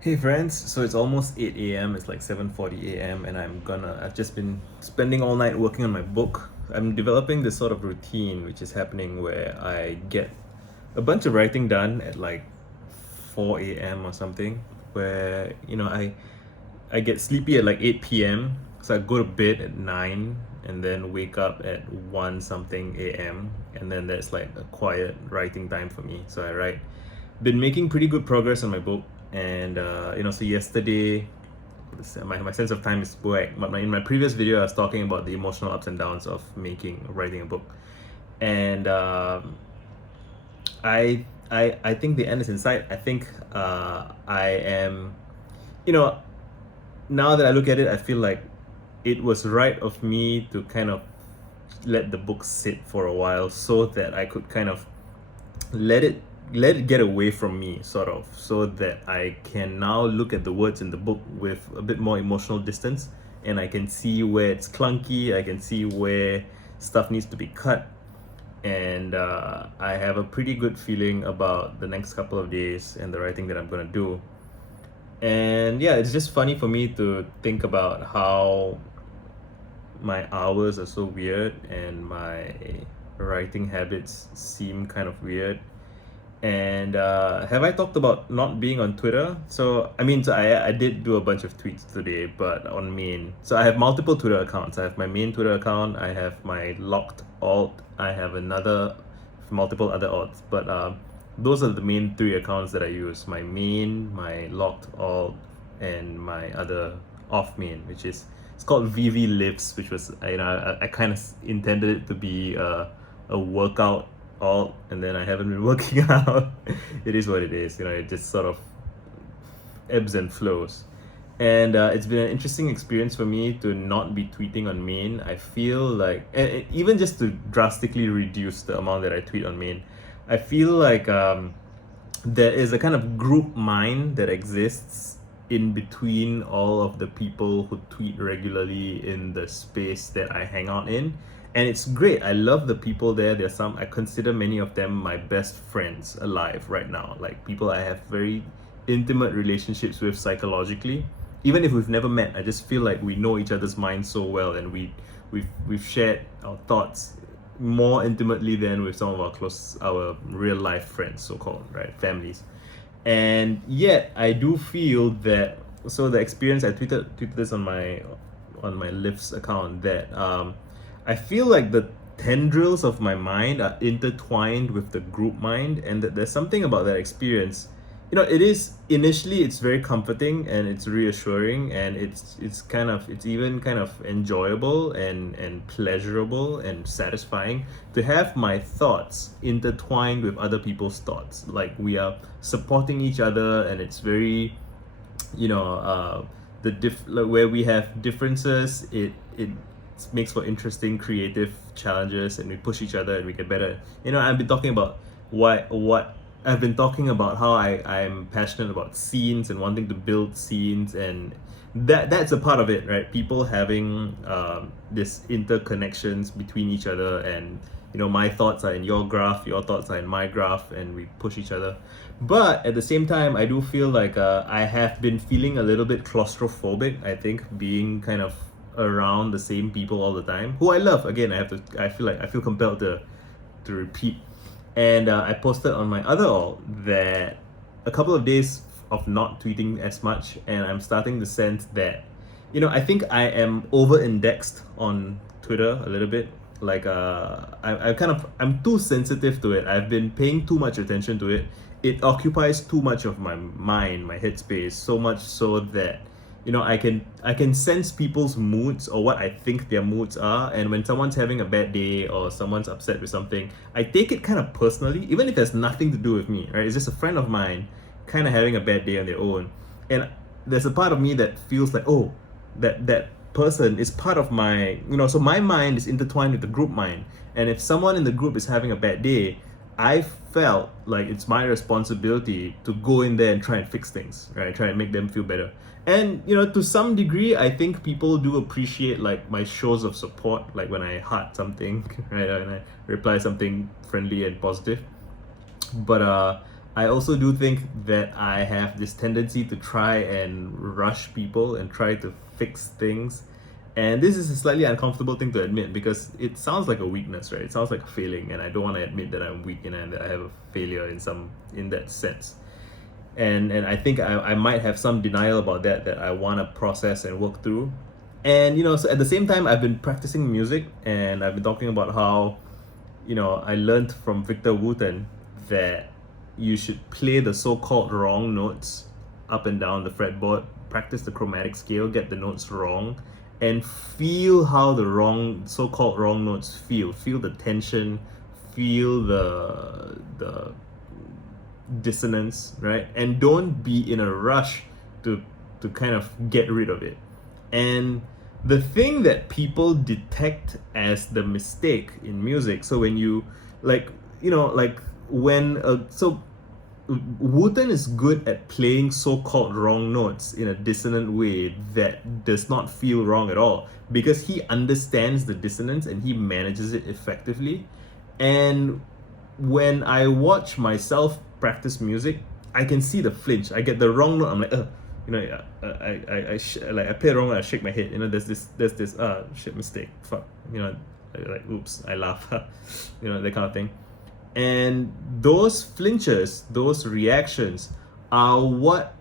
Hey friends, so it's almost 8 a.m. It's like 7:40 a.m. and I've just been spending all night working on my book. I'm developing this sort of routine which is happening where I get a bunch of writing done at like 4 a.m. or something, where I get sleepy at like 8 p.m. So I go to bed at 9 and then wake up at 1 something a.m. and then there's like a quiet writing time for me. So I write. Been making pretty good progress on my book, and so yesterday my sense of time is whack. But in my previous video I was talking about the emotional ups and downs of writing a book, and I think the end is in sight. I think I am, you know, now that I look at it, I feel like it was right of me to kind of let the book sit for a while so that I could kind of let it let it get away from me, sort of, so that I can now look at the words in the book with a bit more emotional distance, and I can see where it's clunky, I can see where stuff needs to be cut, and I have a pretty good feeling about the next couple of days and the writing that I'm gonna do. And yeah, it's just funny for me to think about how my hours are so weird and my writing habits seem kind of weird. And have I talked about not being on Twitter? So I did do a bunch of tweets today, but on main. So I have multiple Twitter accounts. I have my main Twitter account. I have my locked alt. I have multiple other alts. But those are the main three accounts that I use: my main, my locked alt, and my other off main, which is it's called VV Lives, which was I kind of intended it to be a workout alt, and then I haven't been working out. It is what it is, it just sort of ebbs and flows. And it's been an interesting experience for me to not be tweeting on main. I feel like, and even just to drastically reduce the amount that I tweet on main, I feel like there is a kind of group mind that exists in between all of the people who tweet regularly in the space that I hang out in. And it's great. I love the people there. I consider many of them my best friends alive right now. Like people I have very intimate relationships with psychologically. Even if we've never met, I just feel like we know each other's minds so well, and we've shared our thoughts more intimately than with some of our real life friends, so called, right? Families. And yet I do feel that, so the experience, I tweeted this on my Lyft's account, that I feel like the tendrils of my mind are intertwined with the group mind, and that there's something about that experience. It is initially, it's very comforting and it's reassuring, and it's even kind of enjoyable and pleasurable and satisfying to have my thoughts intertwined with other people's thoughts. Like we are supporting each other, and it's very, you know like where we have differences, it makes for interesting creative challenges, and we push each other and we get better. I've been talking about how I'm passionate about scenes and wanting to build scenes, and that's a part of it, right? People having this interconnections between each other, and my thoughts are in your graph, your thoughts are in my graph, and we push each other. But at the same time, I do feel like I have been feeling a little bit claustrophobic, I think, being kind of around the same people all the time, who I love. Again, I feel compelled to repeat. And I posted on my other alt that a couple of days of not tweeting as much, and I'm starting to sense that, I think I am over-indexed on Twitter a little bit. Like I'm too sensitive to it. I've been paying too much attention to it. It occupies too much of my mind, my headspace, so much so that I can sense people's moods, or what I think their moods are. And when someone's having a bad day or someone's upset with something, I take it kind of personally, even if there's nothing to do with me, right? It's just a friend of mine kind of having a bad day on their own, and there's a part of me that feels like, oh, that person is part of my, so my mind is intertwined with the group mind. And if someone in the group is having a bad day, I felt like it's my responsibility to go in there and try and fix things, right? Try and make them feel better. And to some degree, I think people do appreciate like my shows of support, like when I heart something, right, and I reply something friendly and positive. But I also do think that I have this tendency to try and rush people and try to fix things. And this is a slightly uncomfortable thing to admit because it sounds like a weakness, right? It sounds like a failing, and I don't want to admit that I'm weak and that I have a failure in that sense. And I think I might have some denial about that I want to process and work through. And so at the same time, I've been practicing music, and I've been talking about how I learned from Victor Wooten that you should play the so-called wrong notes up and down the fretboard, practice the chromatic scale, get the notes wrong, and feel how the so-called wrong notes feel. Feel the tension, feel the dissonance, right? And don't be in a rush to kind of get rid of it. And the thing that people detect as the mistake in music, so when you like when so Wooten is good at playing so-called wrong notes in a dissonant way that does not feel wrong at all, because he understands the dissonance and he manages it effectively. And when I watch myself practice music, I can see the flinch. I get the wrong note. I'm like, I play it wrong and I shake my head. There's this shit, mistake. Fuck. Like oops, I laugh. That kind of thing. And those flinches, those reactions are what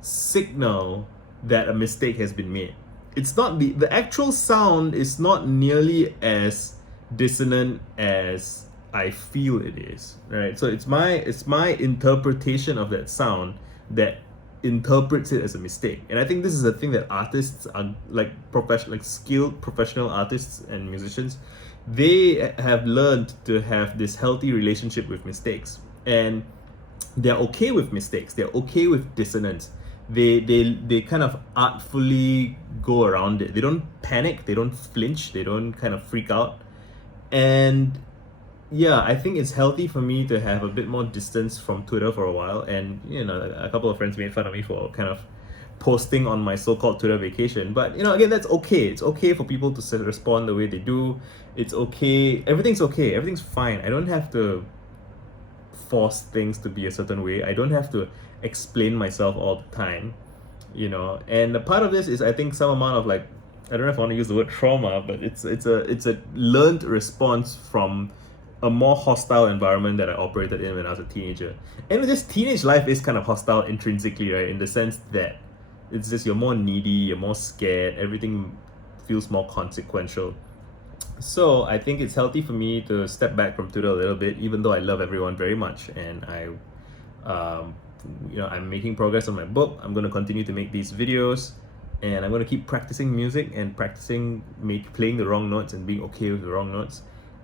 signal that a mistake has been made. It's not the actual sound is not nearly as dissonant as I feel it is, right? So it's my interpretation of that sound that interprets it as a mistake. And I think this is a thing that artists are like skilled professional artists and musicians, they have learned to have this healthy relationship with mistakes, and they're okay with mistakes, they're okay with dissonance. They kind of artfully go around it. They don't panic, they don't flinch, they don't kind of freak out. And yeah, I think it's healthy for me to have a bit more distance from Twitter for a while. And a couple of friends made fun of me for kind of posting on my so-called Twitter vacation. But again, that's okay. It's okay for people to respond the way they do. It's okay. Everything's okay. Everything's fine. I don't have to force things to be a certain way. I don't have to explain myself all the time. And a part of this is, I think, some amount of like, I don't know if I want to use the word trauma, but it's a learned response from a more hostile environment that I operated in when I was a teenager. And just teenage life is kind of hostile intrinsically, right? In the sense that it's just you're more needy, you're more scared, everything feels more consequential. So I think it's healthy for me to step back from Twitter a little bit, even though I love everyone very much, and I'm making progress on my book. I'm going to continue to make these videos, and I'm going to keep practicing music and practicing playing the wrong notes and being okay with the wrong notes.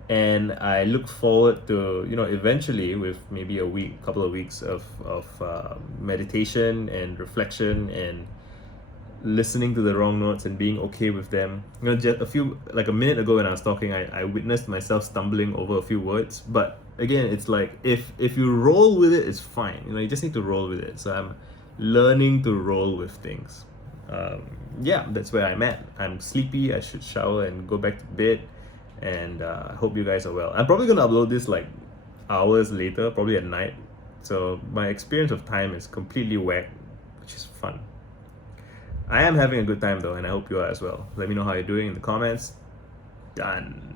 And I look forward to eventually, with maybe couple of weeks of meditation and reflection and listening to the wrong notes and being okay with them. Just a minute ago when I was talking, I witnessed myself stumbling over a few words. But again, it's like if you roll with it, it's fine. You just need to roll with it. So I'm learning to roll with things. That's where I'm at. I'm sleepy. I should shower and go back to bed. And I hope you guys are well. I'm probably going to upload this like hours later, probably at night. So my experience of time is completely whack, which is fun. I am having a good time though, and I hope you are as well. Let me know how you're doing in the comments. Done.